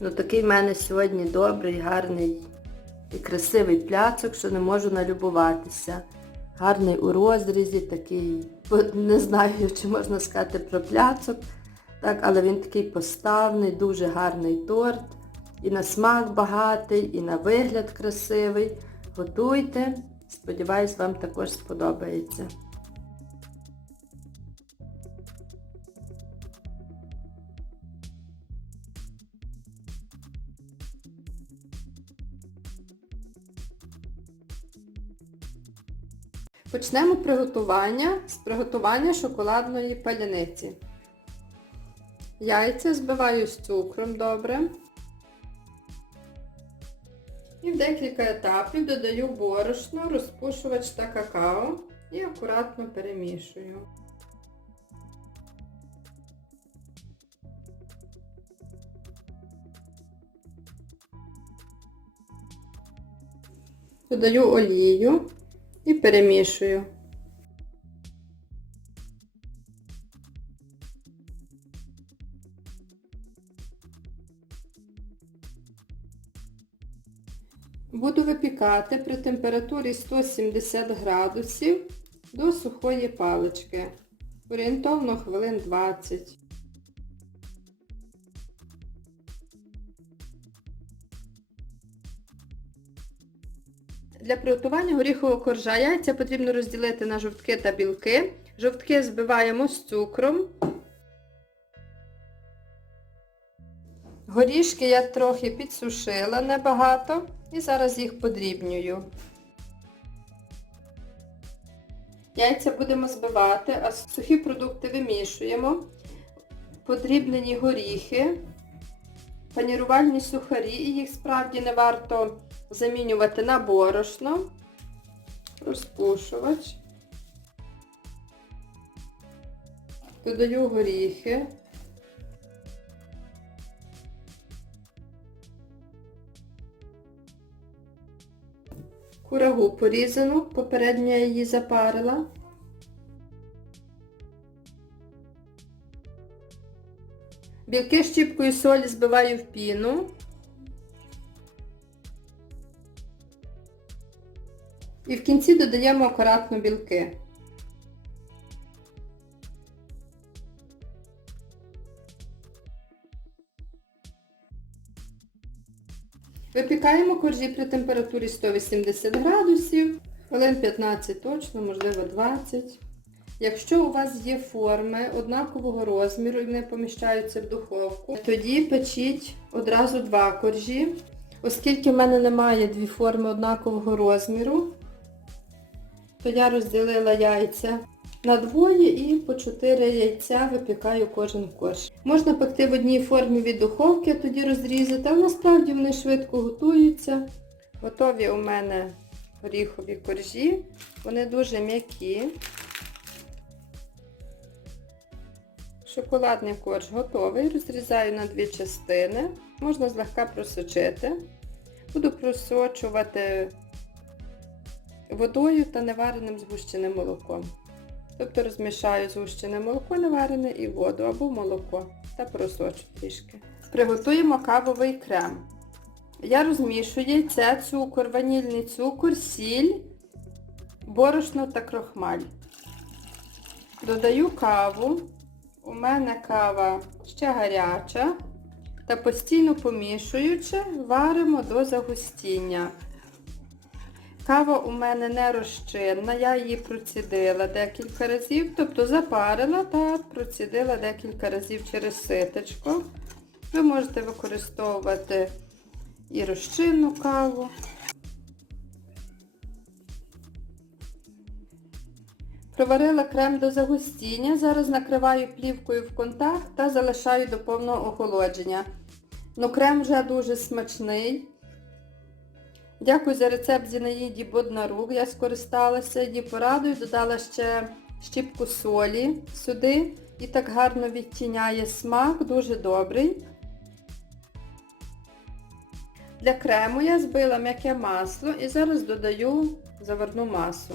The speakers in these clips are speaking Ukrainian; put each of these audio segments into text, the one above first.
Ну такий в мене сьогодні добрий, гарний і красивий пляцок, що не можу налюбуватися. Гарний у розрізі, такий, не знаю, чи можна сказати про пляцок, так, але він такий поставний, дуже гарний торт. І на смак багатий, і на вигляд красивий. Готуйте. Сподіваюсь, вам також сподобається. Почнемо приготування з приготування шоколадної паляниці. Яйця збиваю з цукром добре. І в декілька етапів додаю борошно, розпушувач та какао і акуратно перемішую. Додаю олію і перемішую. Буду випікати при температурі 170 градусів до сухої палички. Орієнтовно хвилин 20. Для приготування горіхового коржа яйця потрібно розділити на жовтки та білки. Жовтки збиваємо з цукром. Горішки я трохи підсушила, небагато, і зараз їх подрібнюю. Яйця будемо збивати, а сухі продукти вимішуємо. Подрібнені горіхи, панірувальні сухарі, і їх справді не варто замінювати на борошно, розпушувач. Додаю горіхи. Курагу порізану, попередньо я її запарила. Білки щіпкою солі збиваю в піну. І в кінці додаємо акуратно білки. Випікаємо коржі при температурі 180 градусів, хвилин 15 точно, можливо 20. Якщо у вас є форми однакового розміру і вони поміщаються в духовку, тоді печіть одразу два коржі. Оскільки в мене немає дві форми однакового розміру, то я розділила яйця на двоє і по 4 яйця випікаю кожен корж. Можна пекти в одній формі від духовки, а тоді розрізати, але насправді вони швидко готуються. Готові у мене горіхові коржі, вони дуже м'які. Шоколадний корж готовий, розрізаю на дві частини. Можна злегка просочити. Буду просочувати водою та невареним згущеним молоком. Тобто розмішаю згущене молоко неварене і воду або молоко та просочу трішки. Приготуємо кавовий крем. Я розмішую яйце, цукор, ванільний цукор, сіль, борошно та крохмаль. Додаю каву. У мене кава ще гаряча. Та постійно помішуючи, варимо до загустіння. Кава у мене не розчинна, я її процідила декілька разів, тобто запарила та процідила декілька разів через ситочко. Ви можете використовувати і розчинну каву. Проварила крем до загустіння, зараз накриваю плівкою в контакт та залишаю до повного охолодження. Ну, крем вже дуже смачний. Дякую за рецепт Зінаїді Боднарук. Я скористалася її порадою, додала ще щіпку солі сюди і так гарно відтіняє смак, дуже добрий. Для крему я збила м'яке масло і зараз додаю заварну масу.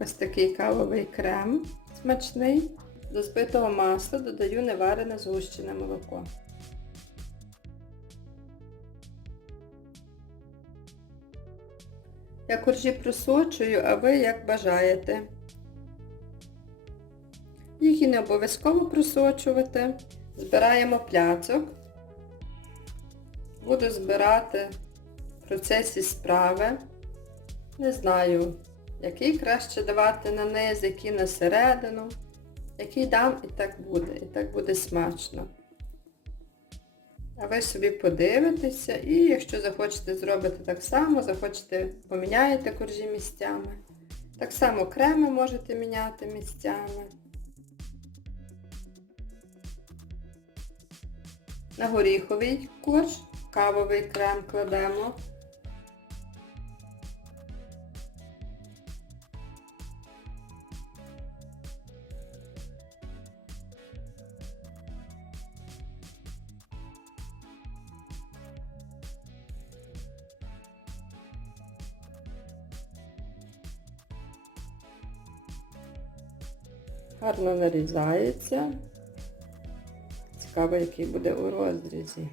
Ось такий кавовий крем смачний. До збитого масла додаю неварене згущене молоко. Я коржі просочую, а ви як бажаєте. Їх і не обов'язково просочувати. Збираємо пляцок. Буду збирати в процесі справи. Не знаю, який краще давати на низ, який на середину. Який дам і так буде. І так буде смачно. А ви собі подивитеся і якщо захочете зробити так само, захочете поміняєте коржі місцями. Так само креми можете міняти місцями. На горіховий корж кавовий крем кладемо. Гарно нарізається. Цікаво, який буде у розрізі.